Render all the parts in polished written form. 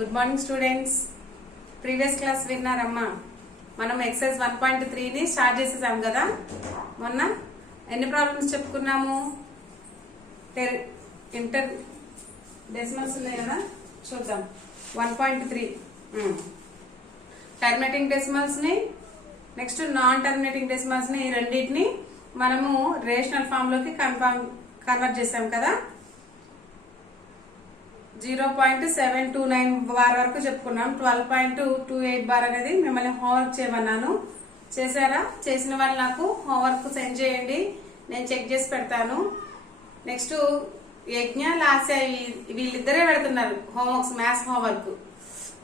Good morning students. Previous class విన్నారమ్మా. మనం exercise 1.3 ని స్టార్ట్ చేసేసాం కదా. మొన్న ఎన్ని ప్రాబ్లమ్స్ చెప్పుకున్నాము? ఇంటర్ డెసిమల్స్ ఉన్నాయి కదా, చూద్దాం. 1.3 టర్మినేటింగ్ డెసిమల్స్ ని, నెక్స్ట్ నాన్ టర్మినేటింగ్ డెసిమల్స్ ని, ఈ రెండింటిని మనము రేషనల్ ఫామ్ లోకి కన్వర్ట్ చేసాం కదా. 0.729 బార్ వరకు చెప్పుకున్నాం. 12.28 బార్ అనేది మిమ్మల్ని హోంవర్క్ చేయమన్నాను. చేశారా? చేసిన వాళ్ళు నాకు హోంవర్క్ సెండ్ చేయండి, నేను చెక్ చేసి పెడతాను. నెక్స్ట్ యజ్ఞ లాస్య వీళ్ళిద్దరే పెడుతున్నారు హోంవర్క్స్, మ్యాథ్స్ హోంవర్క్.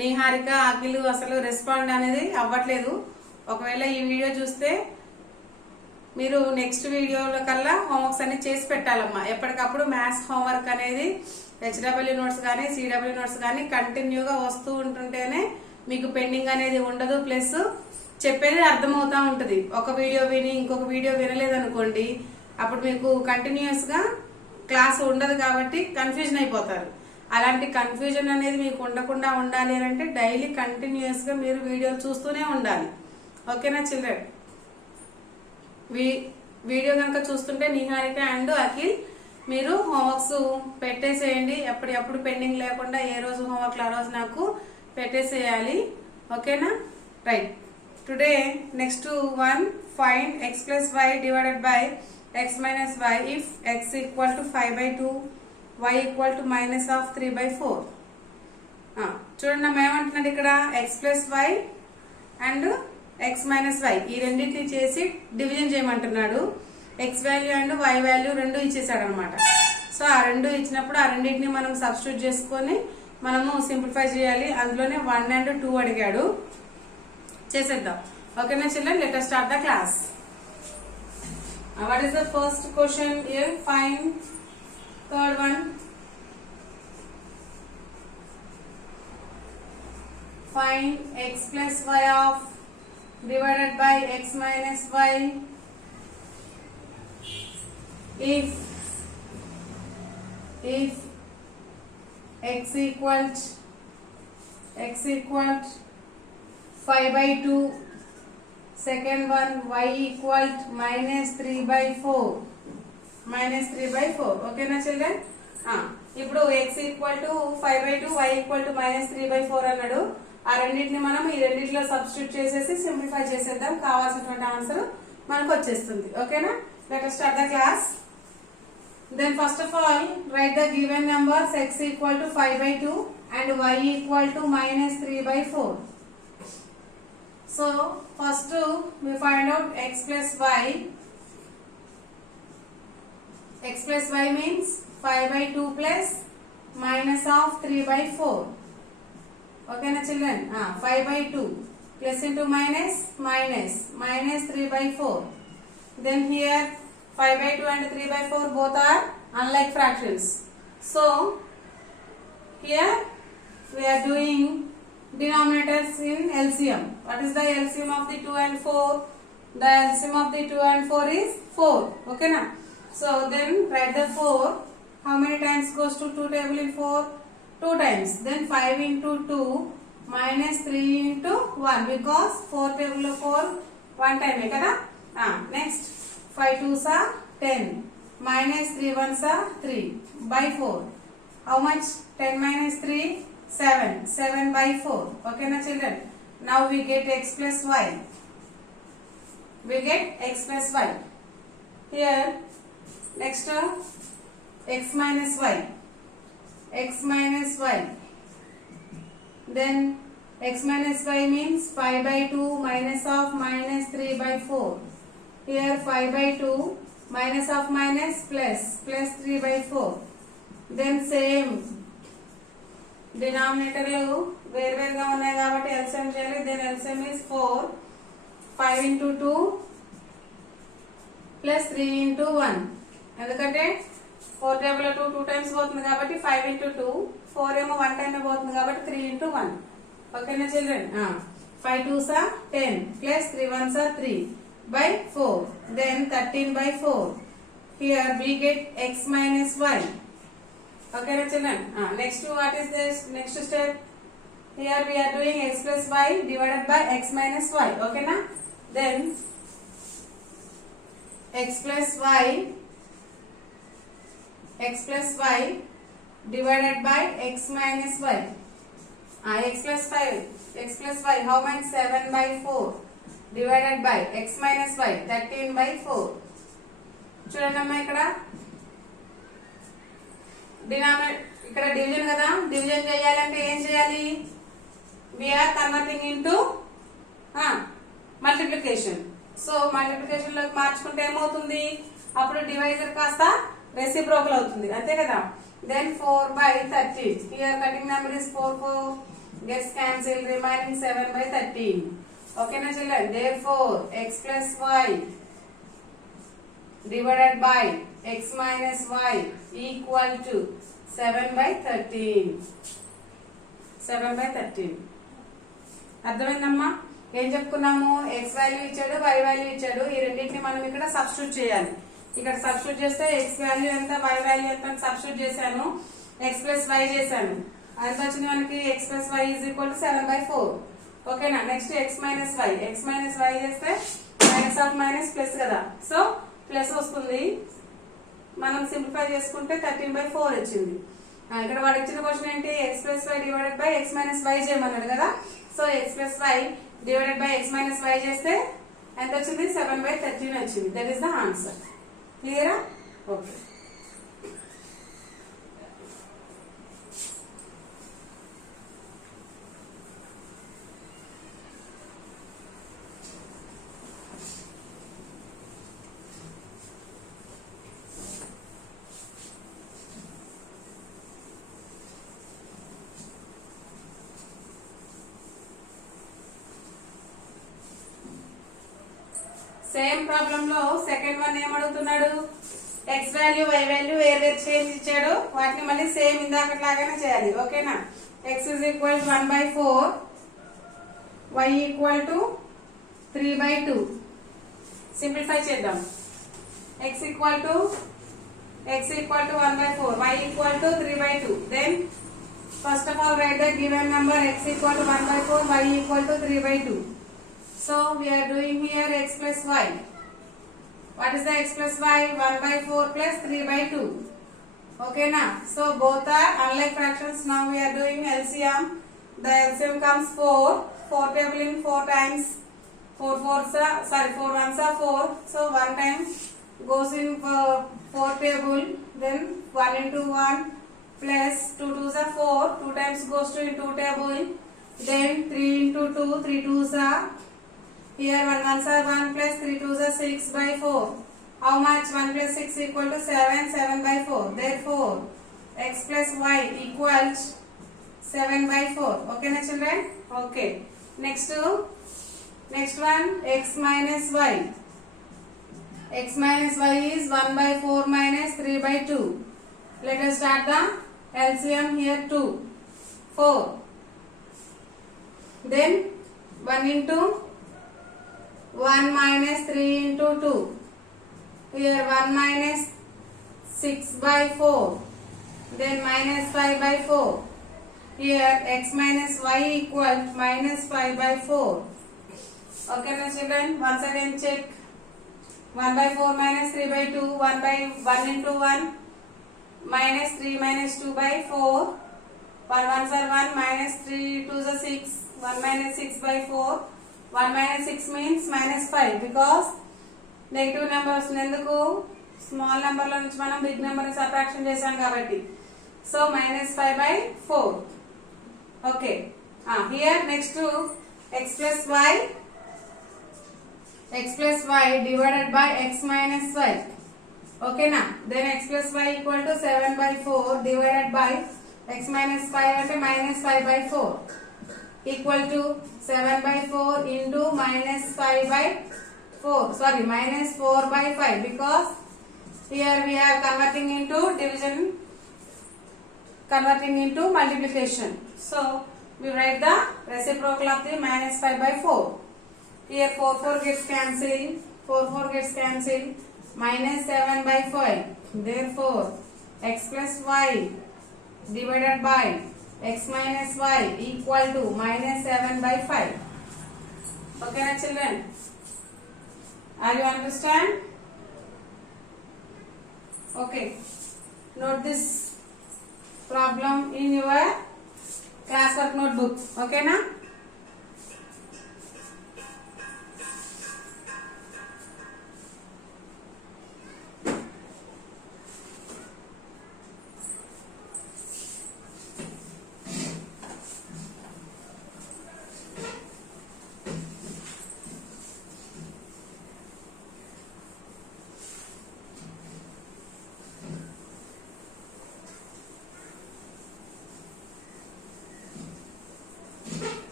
నిహారిక అఖిల్ అసలు రెస్పాండ్ అనేది అవ్వట్లేదు. ఒకవేళ ఈ వీడియో చూస్తే మీరు నెక్స్ట్ వీడియోల కల్లా హోంవర్క్స్ అన్ని చేసి పెట్టాలమ్మా. ఎప్పటికప్పుడు మ్యాథ్స్ హోంవర్క్ అనేది హెచ్డబ్ల్యూ నోట్స్ కానీ సిడబ్ల్యూ నోట్స్ కానీ కంటిన్యూగా వస్తూ ఉంటుంటేనే మీకు పెండింగ్ అనేది ఉండదు. ప్లస్ చెప్పేది అర్థమవుతా ఉంటుంది. ఒక వీడియో విని ఇంకొక వీడియో వినలేదనుకోండి, అప్పుడు మీకు కంటిన్యూస్ గా క్లాస్ ఉండదు కాబట్టి కన్ఫ్యూజన్ అయిపోతారు. అలాంటి కన్ఫ్యూజన్ అనేది మీకు ఉండకుండా ఉండాలి అంటే డైలీ కంటిన్యూస్ గా మీరు వీడియోలు చూస్తూనే ఉండాలి. ఓకేనా చిల్డ్రన్? వీడియో కనుక చూస్తుంటే నిహారిక అండ్ అఖిల్ మీరు హోంవర్క్స్ పెట్టేసేయండి. ఎప్పటికప్పుడు పెండింగ్ లేకుండా ఏ రోజు హోంవర్క్ ఆ రోజు నాకు పెట్టేసేయాలి. ఓకేనా? Right. Today next one, find x plus y divided by x minus y if x equal to 5/2, y equal to minus of 3/4. చూడండి అమ్మ, ఏమంటున్నాడు ఇక్కడ? x plus y and x minus y ఈ రెండింటిని చేసి డివిజన్ చేయమంటున్నాడు. x value and y value రెండు ఇచ్చేసాడు అనమాట. సో ఆ రెండు ఇచ్చినప్పుడు ఆ రెండింటిని మనం సబ్స్టిట్యూట్ చేసుకొని మనము సింప్లిఫై చేయాలి. అందులోనే 1 and 2 అడిగాడు. చేసేద్దాం. ఓకేనా children? Let us start the class. What is the first question here? Find third one. Find x plus y of divided by x minus y if x equals 5/2, second one y equal minus 3/4. ఓకేనా చిల్డ్రన్? ఇప్పుడు x equal to 5/2, y equal to minus 3/4 అన్నాడు. ఆ రెండింటిని మనం ఈ రెండింటిలో సబ్స్టిట్యూట్ చేసేసి సింప్లిఫై చేసేద్దాం. కావాల్సినటువంటి ఆన్సర్ మనకు వచ్చేస్తుంది. ఓకేనా? Let us start the class. Then first of all, write the given numbers x equal to 5/2 and y equal to minus 3/4. So first we find out x plus y. X plus y means 5/2 plus minus of 3/4. Okay na children? 5/2 plus into minus 3/4. Then here 5/2 and 3/4 both are unlike fractions. So here we are doing denominators in LCM. What is the LCM of the 2 and 4? The LCM of the 2 and 4 is 4. Okay na? So then write the 4. How many times goes to 2 table in 4? 2 times. Then 5 into 2 minus 3 into 1 because 4 table of 4 one time kada. Next 5 2s are 10 minus 3 1s are 3 by 4. How much? 10 minus 3 7 by 4. Okay na children? Now we get x plus y. Here next x minus y. Then x minus y means 5/2 minus of minus 3/4. Here 5/2 minus of minus plus 3/4. Then same denominator వేరువేరుగా ఉన్నాయి కాబట్టి LCM చేయాలి. Then LCM is 4. 5 into 2 plus 3 into 1. ఎందుకంటే 4 టేబుల్ 2 టైమ్స్ పోతుంది కాబట్టి 5 into 2. 4 ఏమో 1 టైమ్ పోతుంది కాబట్టి 3 into 1. ఓకేనా చిల్డ్రన్? 5 2s are 10 plus 3 1s are 3 by 4. Then 13/4. Here we get x minus y. Okay, children. Next, what is this? Next step. here we are doing x plus y divided by x minus y. Okay na? Then x plus y divided by x minus y. X plus y how much? 7 by 4 divided by x minus y 13 by 4. చూడండి అమ్మా, ఇక్కడ ఇక్కడ డివిజన్ కదా, డివిజన్ చేయాలంటే ఏం చేయాలి? we are converting into multiplication. So multiplication లోకి మార్చుకుంటే ఏమవుతుంది? అప్పుడు డివైజర్ కాస్త రెసిప్రోకల్ అవుతుంది, అంతే కదా. Then 4 by 13. Here cutting number is 4 gets cancelled, remaining 7 by 13. Okay na children? Therefore x plus y divided by x minus y equal to 7 by 13. 7 by 13. అర్థమైందమ్మా? ఏం చెప్పుకున్నాము? x వాల్యూ ఇచ్చాడు, y వాల్యూ ఇచ్చాడు. ఈ రెండింటిని మనం ఇక్కడ సబ్స్టిట్యూట్ చేయాలి. ఇక్కడ సబ్స్టిట్యూట్ చేస్తే x వాల్యూ ఎంత, y వాల్యూ ఎంత సబ్స్టిట్యూట్ చేశాను, x ప్లస్ y చేశాను. అది వచ్చింది మనకి x plus y is equal to 7 by 4. ఓకేనా? నెక్స్ట్ x మైనస్ y చేస్తే మైనస్ ఆఫ్ మైనస్ ప్లస్ కదా, సో ప్లస్ వస్తుంది. మనం సింప్లిఫై చేసుకుంటే 13 by 4 వచ్చింది. ఇక్కడ వాడు ఇచ్చిన క్వశ్చన్ ఏంటి? x plus y divided by x minus y చేయమన్నాడు కదా. So x plus y divided by x minus y చేస్తే ఎంత వచ్చింది? 7 by 13 వచ్చింది. That is the answer. క్లియరా? ఓకే. సేమ్ ప్రాబ్లం లో సెకండ్ వన్ ఏం అడుగుతున్నాడు? ఎక్స్ వాల్యూ y వాల్యూ వేరే చేంజ్ ఇచ్చాడు, వాటిని మళ్ళీ సేమ్ ఇందాకట్లాగానే చేయాలి. ఓకేనా? x is equal to 1 by 4, y equal to 3 by 2. సింప్లిఫై చేద్దాం. x equal to 1 by 4, y equal to 3 by 2. Then first of all write the given number x equal to 1 by 4, y equal to 3 by 2. So we are doing here x plus y. What is the x plus y? 1 by 4 plus 3 by 2. Okay na? So both are unlike fractions. Now we are doing LCM. The LCM comes 4. 4 table in 4 times. 4 ones are 4. So 1 time goes in 4 table. Then 1 into 1 plus 2 2s are 4. 2 times goes to into table. Then 3 into 2. 3 2s are. Here 1 ones are 1 plus 3 2s are 6 by 4. How much? 1 plus 6 equal to 7. 7 by 4. Therefore, x plus y equals 7 by 4. Okay na children? Okay. Next one, x minus y. X minus y is 1 by 4 minus 3 by 2. Let us start the LCM here 2. 4. Then 1 into 1 minus 3 into 2. Here 1 minus 6 by 4. Then minus 5 by 4. Here x minus y equal minus 5 by 4. Okay my children, once again check. 1 by 4 minus 3 by 2. 1 into 1 minus 3 minus 2 by 4. 1 ones are 1 minus 3 2s are 6. 1 minus 6 by 4. 1 minus 6 means minus 5 because negative number వస్తుంది. ఎందుకు? Small number లో నుంచి మనం big number ని subtraction చేసాం కాబట్టి. So minus 5 by 4. Okay. Here next x plus y divided by x minus y. ఓకేనా? Then x plus y equal to 7 by 4 divided by x minus 5 అంటే minus 5 by 4 equal to 7 by 4 into minus 5 by 4. Sorry, minus 4 by 5 because here we are converting into division, converting into multiplication. So we write the reciprocal of the minus 5 by 4. Here 4 gets cancelled. 4 gets cancelled. Minus 7 by 5. Therefore, x plus y divided by x minus y equal to minus 7 by 5. Okay na children? Are you understand? Okay. Note this problem in your classwork notebook. Okay na?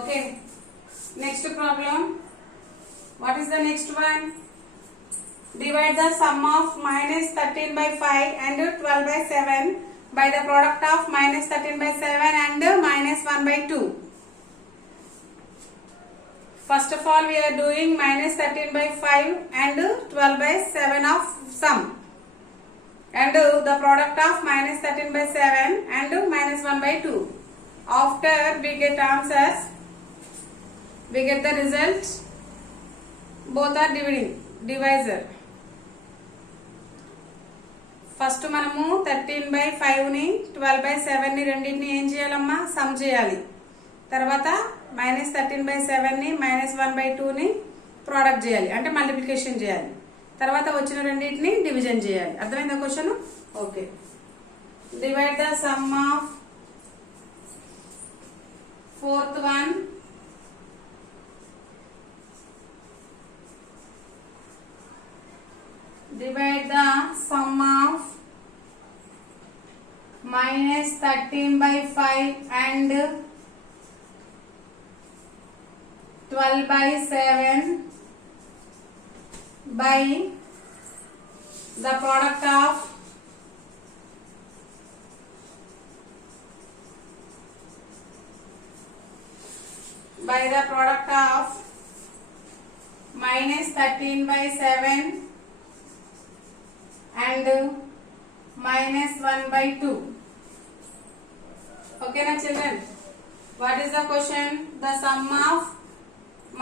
Okay. Next problem. What is the next one? Divide the sum of minus 13 by 5 and 12 by 7 by the product of minus 13 by 7 and minus 1 by 2. First of all, we are doing minus 13 by 5 and 12 by 7 of sum. And the product of minus 13 by 7 and minus 1 by 2. After we get answers, we get the result. Both are divisor. First మనము 13 by 5 ని 12 by 7 ని రెండింటిని ఏం చేయాలమ్మా సమ్ చేయాలి. తర్వాత మైనస్ 13 by 7 ని మైనస్ 1 by 2 ని ప్రోడక్ట్ చేయాలి, అంటే మల్టిప్లికేషన్ చేయాలి. తర్వాత వచ్చిన రెండింటిని డివిజన్ చేయాలి. అర్థమైందా question? Okay. Divide the sum of fourth one divide the sum of minus 13 by 5 and 12 by 7 by the product of minus 13 by 7 and minus 1 by 2. Okay na children? What is the question? The sum of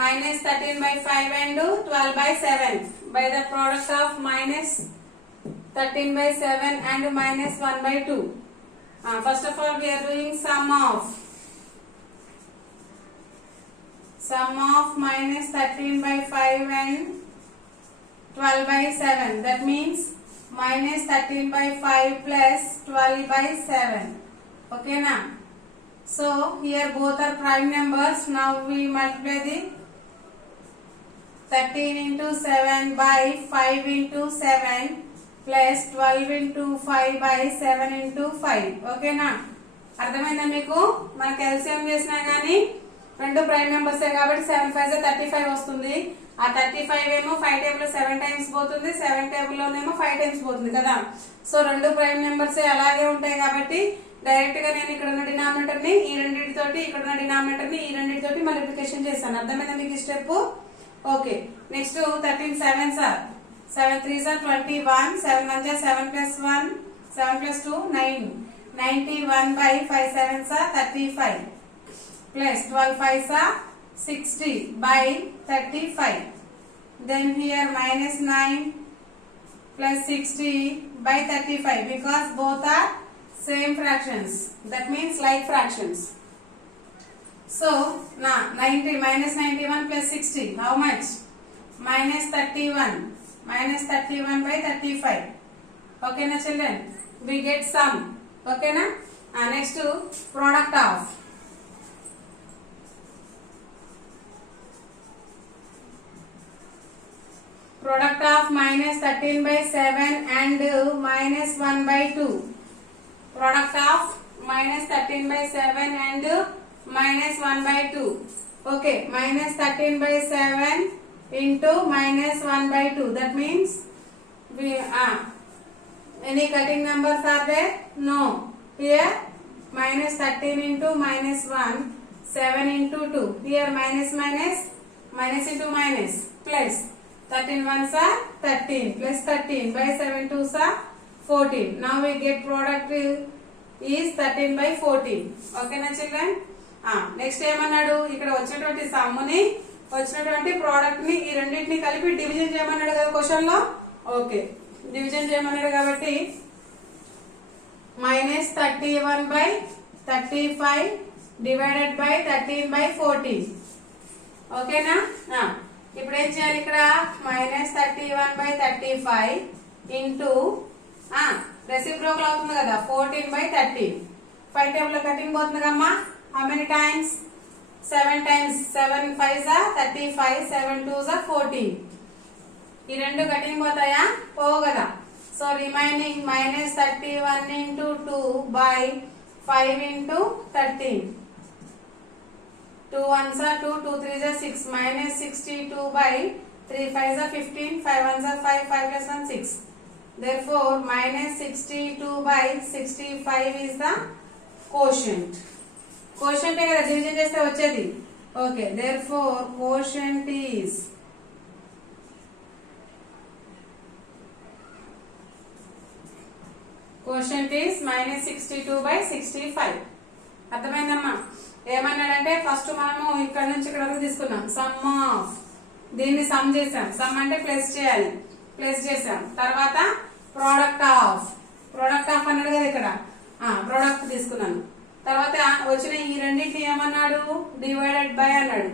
minus 13 by 5 and 12 by 7 by the product of minus 13 by 7 and minus 1 by 2. First of all, we are doing sum of minus 13 by 5 and 12 by 7. That means minus 13 by 5 plus 12 by 7. Okay na? So here both are prime numbers. Now we multiply the 13 into 7 by 5 into 7 plus 12 into 5 by 7 into 5. Okay na? అర్థమైందా మీకు? మనకి ఎల్సిఎం చేసినా గానీ రెండు prime numbers కాబట్టి 7 5 35 వస్తుంది. ఆ 35 ఏమో 5 టేబుల్ 7 టైమ్స్ పోతుంది, 7 టేబుల్ లోనేమో 5 టైమ్స్ పోతుంది కదా. సో రెండు ప్రైమ్ నెంబర్స్ అలాగే ఉంటాయి కాబట్టి డైరెక్ట్ గా నేను ఇక్కడ ఉన్న డినామినేటర్ ని ఈ రెండింటితోటి, ఇక్కడ ఉన్న డినామినేటర్ ని ఈ రెండింటితోటి మల్టిప్లికేషన్ చేస్తాను. అర్థమైందా మీకు ఈ స్టెప్? ఓకే. నెక్స్ట్ 13 7 సార్ 7 3 సార్ 21, 7 1 7 plus 1 7 plus 2 9, 91 by 5 7 సార్ 35 plus 12 5 సార్ 60 by 35. Then here minus 9 plus 60 by 35 because both are same fractions. That means like fractions. So now 90 minus 91 plus 60. How much? Minus 31. Minus 31 by 35. Okay na children? We get sum. Okay na? Next to product of minus 13 by 7 and minus 1 by 2. Product of minus 13 by 7 and minus 1 by 2. Okay, minus 13 by 7 into minus 1 by 2. That means we any cutting numbers are there? No. Here minus 13 into minus 1, 7 into 2. Here minus minus, minus into minus, plus 13 1s are 13 plus 13 by 7 2s are 14. Now we get product is 13/14. ఓకేనా children? Next ఏమన్నాడు, ఇక్కడ వచ్చినటువంటి సమ్ముని వచ్చినటువంటి ప్రోడక్ట్ ని ఈ రెండింటిని కలిపి డివిజన్ చేయమన్నాడు కదా క్వశ్చన్ లో. ఓకే, డివిజన్ చేయమన్నాడు కాబట్టి -31/35 డివైడెడ్ బై 13/14. ఓకేనా? ఇప్పుడు ఏం చేయాలి, ఇక్కడ -31/35 ఇంటూ రెసిప్రోకల్ అవుతుంది కదా 14/13. 5 టేబుల్ లో కటింగ్ పోతుంది కమ్మా. How many times? 7 times. 7 5s 35, 7 2s 14. ఈ రెండు కటింగ్ పోతాయా? పోవు కదా. సో రిమైనింగ్ -31 ఇంటూ 2 బై 5 ఇంటూ 13. 2 1s 2, 2 3s 6, -62/3 5s 15, 5 1s 5, 5 plus 1 6. Therefore -62/65 is the quotient. Quotient కదా డివిజన్ చేస్తే వచ్చేది. Okay, therefore quotient is -62/65. అర్థమైందమ్మా? ఏమన్నాడంటే ఫస్ట్ మనము ఇక్కడ నుంచి ఇక్కడ వరకు తీసుకున్నాం. సమ్ ఆఫ్, దీన్ని సమ్ చేసాం. సమ్ అంటే ప్లస్ చేయాలి, ప్లస్ చేసాం. తర్వాత ప్రోడక్ట్ ఆఫ్ అన్నాడు కదా ఇక్కడ. ప్రోడక్ట్ తీసుకున్నాను. తర్వాత వచ్చిన ఈ రెండింటిని ఏమన్నాడు, డివైడెడ్ బై అన్నాడు,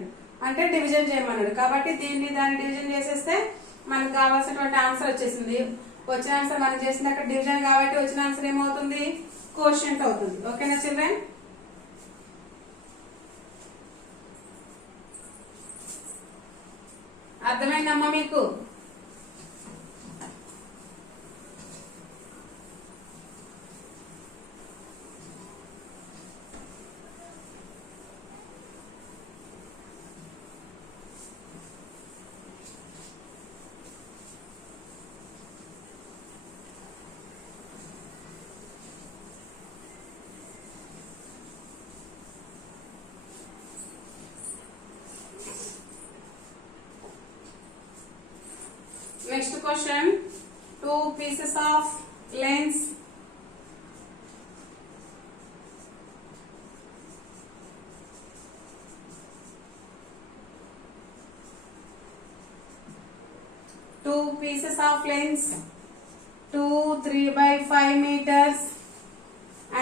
అంటే డివిజన్ చేయమన్నాడు. కాబట్టి దాన్ని డివిజన్ చేసేస్తే మనకు కావాల్సినటువంటి ఆన్సర్ వచ్చేసింది. వచ్చిన ఆన్సర్ మనం చేసింది అక్కడ డివిజన్ కాబట్టి వచ్చిన ఆన్సర్ ఏమవుతుంది, కోషియంట్ అవుతుంది. ఓకేనా చిల్డ్రన్? అర్థమైందమ్మా మీకు? Next question, 2 pieces of lens two pieces of lens 2 3/5 meters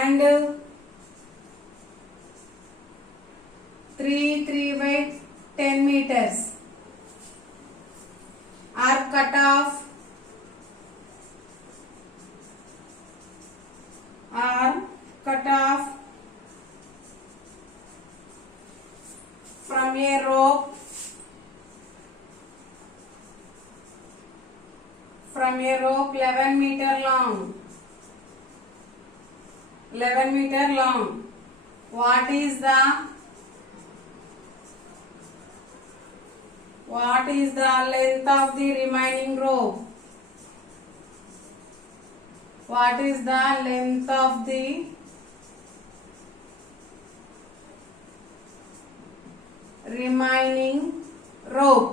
and 3 3/10 meters are cut off 11 meter long. What is the length of the remaining rope? What is the length of the remaining rope?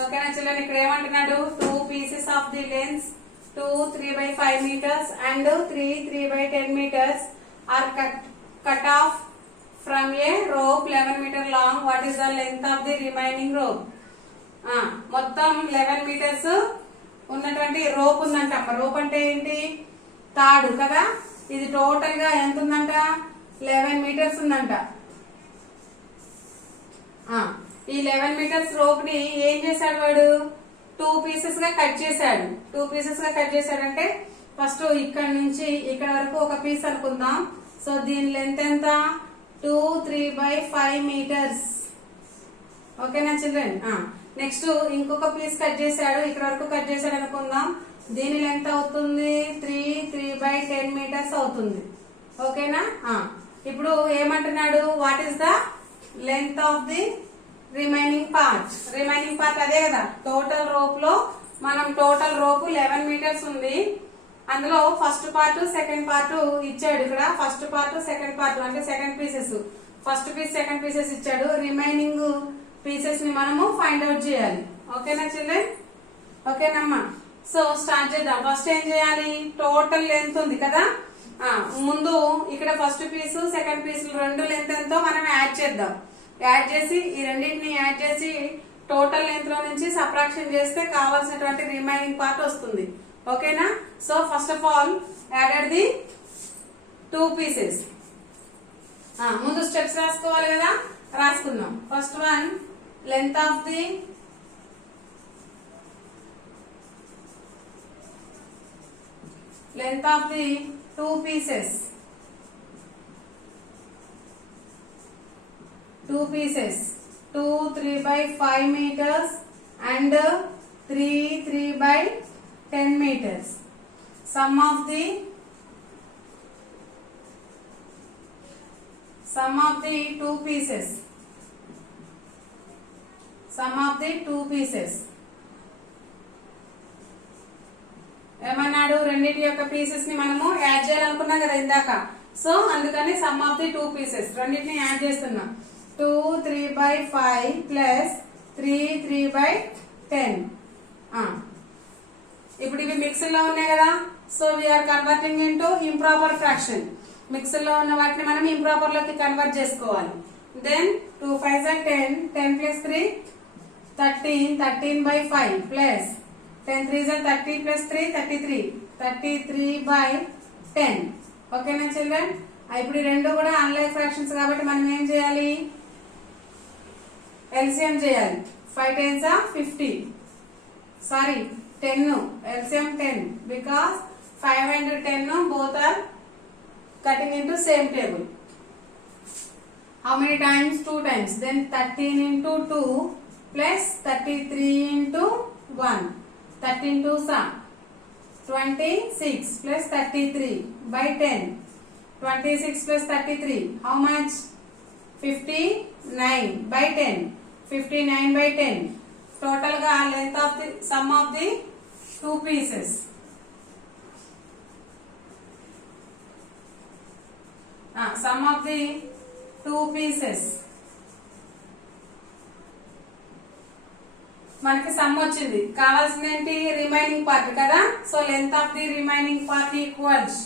ఓకేనా చిల్డ్రన్? ఇక్కడ ఏమంటున్నాడు, 2 pieces of the lens 2 3/5 meters and 3 3/10 meters are cut off from a rope 11 meter long. What is the length of the remaining rope? మొత్తం 11 meters ఉన్నటువంటి రోప్ ఉందంట. రోప్ అంటే ఏంటి, తాడు కదా. ఇది టోటల్ గా ఎంత ఉందంట, 11 meters ఉందంట. ఈ 11 meters రోప్ ని ఏం చేశాడు వాడు, 2 pieces గా కట్ చేశాడు. 2 pieces గా కట్ చేశాడంటే ఫస్ట్ ఇక్కడ నుంచి ఇక్కడ వరకు ఒక పీస్ అనుకుందాం. సో దీని లెంత్ ఎంత, 2 3/5 meters. ఓకేనా చిల్డ్రన్? నెక్స్ట్ ఇంకొక పీస్ కట్ చేశాడు, ఇక్కడ వరకు కట్ చేశాడు అనుకుందాం. దీని లెంత్ అవుతుంది 3 3/10 meters అవుతుంది. ఓకేనా? ఇప్పుడు ఏమంటున్నాడు, what is the length of the remaining part అదే కదా. టోటల్ రోప్ లో మనం టోటల్ రోప్ 11 meters ఉంది. అందులో ఫస్ట్ పార్ట్ సెకండ్ పార్ట్ ఇచ్చాడు. ఇక్కడ ఫస్ట్ పార్ట్ సెకండ్ పార్ట్ అంటే second pieces, first piece second pieces ఇచ్చాడు. రిమైనింగ్ పీసెస్ ని మనము ఫైండ్ అవుట్ చేయాలి. ఓకేనా చిల్డ్రన్? ఓకేనమ్మా? సో స్టార్ట్ చేద్దాం. ఫస్ట్ ఏం చేయాలి, టోటల్ లెంత్ ఉంది కదా, ముందు ఇక్కడ ఫస్ట్ పీస్ సెకండ్ పీస్ రెండు లెంత్ ఎంతో మనం యాడ్ చేద్దాం. యాడ్ చేసి ఈ రెండింటిని యాడ్ చేసి టోటల్ లెంత్ లో నుంచి సబ్ట్రాక్షన్ చేస్తే కావాల్సినటువంటి రిమైనింగ్ పార్ట్ వస్తుంది. ఓకేనా? So first of all added the 2 pieces. ముందు స్టెప్స్ రాసుకోవాలి కదా, రాసుకుందాం. First one, length of the length of the 2 pieces. 2 pieces 2 3/5 meters and 3 meters. Sum of the 2 pieces. Sum of the 2 pieces. ఏమన్నాడు, రెండింటి యొక్క పీసెస్ ని మనము యాడ్ చేయాలనుకున్నాం కదా ఇందాక. సో అందుకని సమ్ ఆఫ్ ది 2 పీసెస్ రెండింటిని యాడ్ చేస్తున్నాం. 2 3/5 ప్లస్ 3 3/10. ఇప్పుడు ఇవి మిక్సర్ లో ఉన్నాయి కదా, so we are converting into improper fraction. Mixer లో ఉన్న వాటిని మనం ఇంప్రాపర్ లోకి కన్వర్ట్ చేసుకోవాలి. దెన్ 2 5 10, 10 plus 3 13, 13/5 ప్లస్ 10 3 30 plus 3 33, 33/10. ఓకేనా చిల్డ్రన్? ఇప్పుడు ఈ రెండు కూడా అన్లైక్ ఫ్రాక్షన్స్ కాబట్టి మనం ఏం చేయాలి, ఎల్సిఎం చేయాలి. 5 10s are 50, సారీ 10, ఎల్సిఎం 10 బికాస్ 5 and 10 both are cutting into same table. How many times? 2 times. Then 13 into 2 plus 33 into 1. 13 2s are 26 plus 33/10. 26 plus 33, how much? 59/10. 59/10. Total ga length of the sum of the 2 pieces. Sum of the 2 pieces. మనకి sum వచ్చింది, కావాల్సింది ఏంటి, remaining part కదా. So length of the remaining part equals,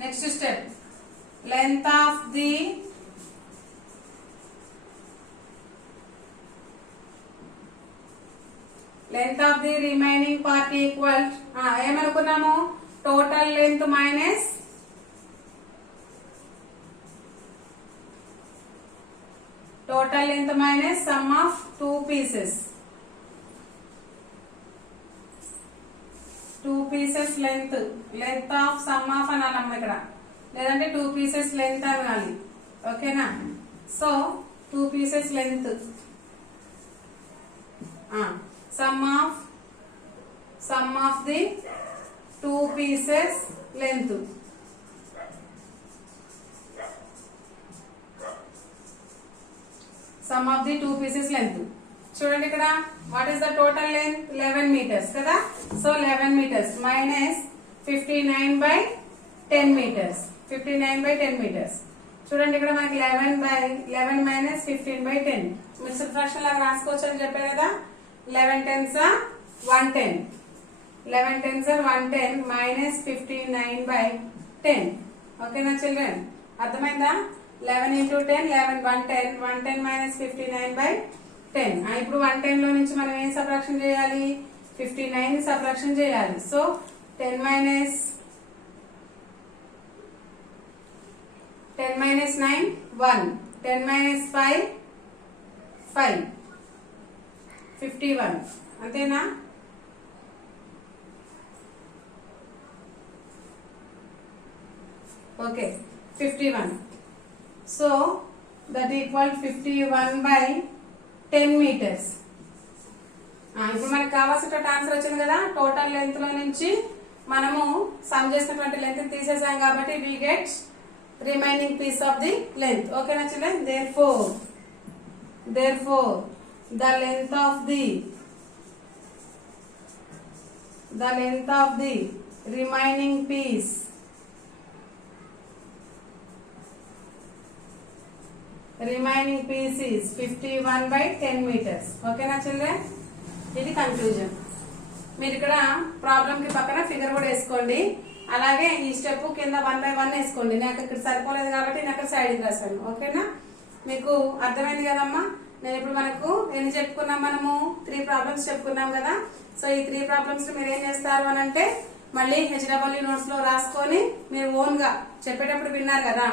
next step, length of the remaining part equal, ఏమనుకున్నాము, total length minus sum of 2 pieces. 2 pieces length of sum of అనాలమ్మ ఇక్కడ, లేదంటే 2 pieces length అనాలి. ఓకేనా? సో 2 pieces length, sum of the 2 pieces length. Sum of the 2 pieces length. చూడండి ఇక్కడ, what is the total length, 11 meters కదా. సో 11 meters minus 59/10 meters. 59/10 meters. చూడండి ఇక్కడ మనకి 11 మైనస్ 15/10 మిక్స్డ్ ఫ్రాక్షన్ లాగా రాసుకోవచ్చు అని చెప్పారు కదా. 11 10s are 110. 11 10s are 110 మైనస్ 59/10. ఓకేనా చిల్డ్రన్? అర్థమైందా? 11 into 10, 11 110, 110 minus 59/10. ఇప్పుడు 110 లో నుంచి మనం ఏం సబ్ట్రాక్షన్ చేయాలి, 59 సబ్ట్రాక్షన్ చేయాలి. సో 10 minus 9 1, 10 minus 5 5, 51. అంతేనా? ఓకే, 51. So that equal 51/10 meters. ఇప్పుడు మనకు కావాల్సిన ఆన్సర్ వచ్చింది కదా. టోటల్ లెంత్ లో నుంచి మనము సమ్ చేసినటువంటి లెంత్ తీసేసాం కాబట్టి we get remaining piece of the length. ఓకేనా children? therefore the length of the remaining piece is 51/10 meters. ఓకేనా చిల్డ్రన్? ఇది కన్క్లూజన్. మీరు ఇక్కడ ప్రాబ్లం కి పక్కన ఫిగర్ కూడా వేసుకోండి. అలాగే ఈ స్టెప్ కింద 1 by 1 వేసుకోండి. నాకు ఇక్కడ సరిపోలేదు కాబట్టి నేను అక్కడ సైడ్ రాశాను. ఓకేనా, మీకు అర్థమైంది కదమ్మా. నేను ఇప్పుడు మనకు ఎన్ని చెప్పుకున్నాం, మనము 3 ప్రాబ్లమ్స్ చెప్పుకున్నాం కదా. సో ఈ 3 ప్రాబ్లమ్స్ మీరు ఏం చేస్తారు అని అంటే మళ్ళీ హెచ్డబ్ల్యూ నోట్స్ లో రాసుకొని మీరు ఓన్ గా చెప్పేటప్పుడు విన్నారు కదా,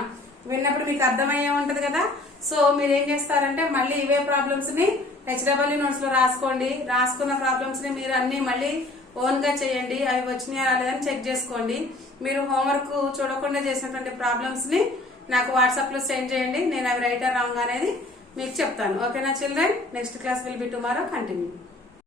విన్నప్పుడు మీకు అర్థమయ్యే ఉంటది కదా. సో మీరు ఏం చేస్తారంటే మళ్ళీ ఇవే ప్రాబ్లమ్స్ ని హెచ్డబ్ల్యూ నోట్స్ లో రాసుకోండి. రాసుకున్న ప్రాబ్లమ్స్ ని మీరు అన్ని మళ్ళీ ఓన్ గా చేయండి. అవి వచ్చినాయా రాలేదని చెక్ చేసుకోండి. మీరు హోంవర్క్ చూడకుండా చేసినటువంటి ప్రాబ్లమ్స్ ని నాకు వాట్సాప్ లో సెండ్ చేయండి. నేను అవి రైట్ ఆర్ రాంగ్ అనేది మీకు చెప్తాను. ఓకేనా children, next class will be tomorrow. Continue.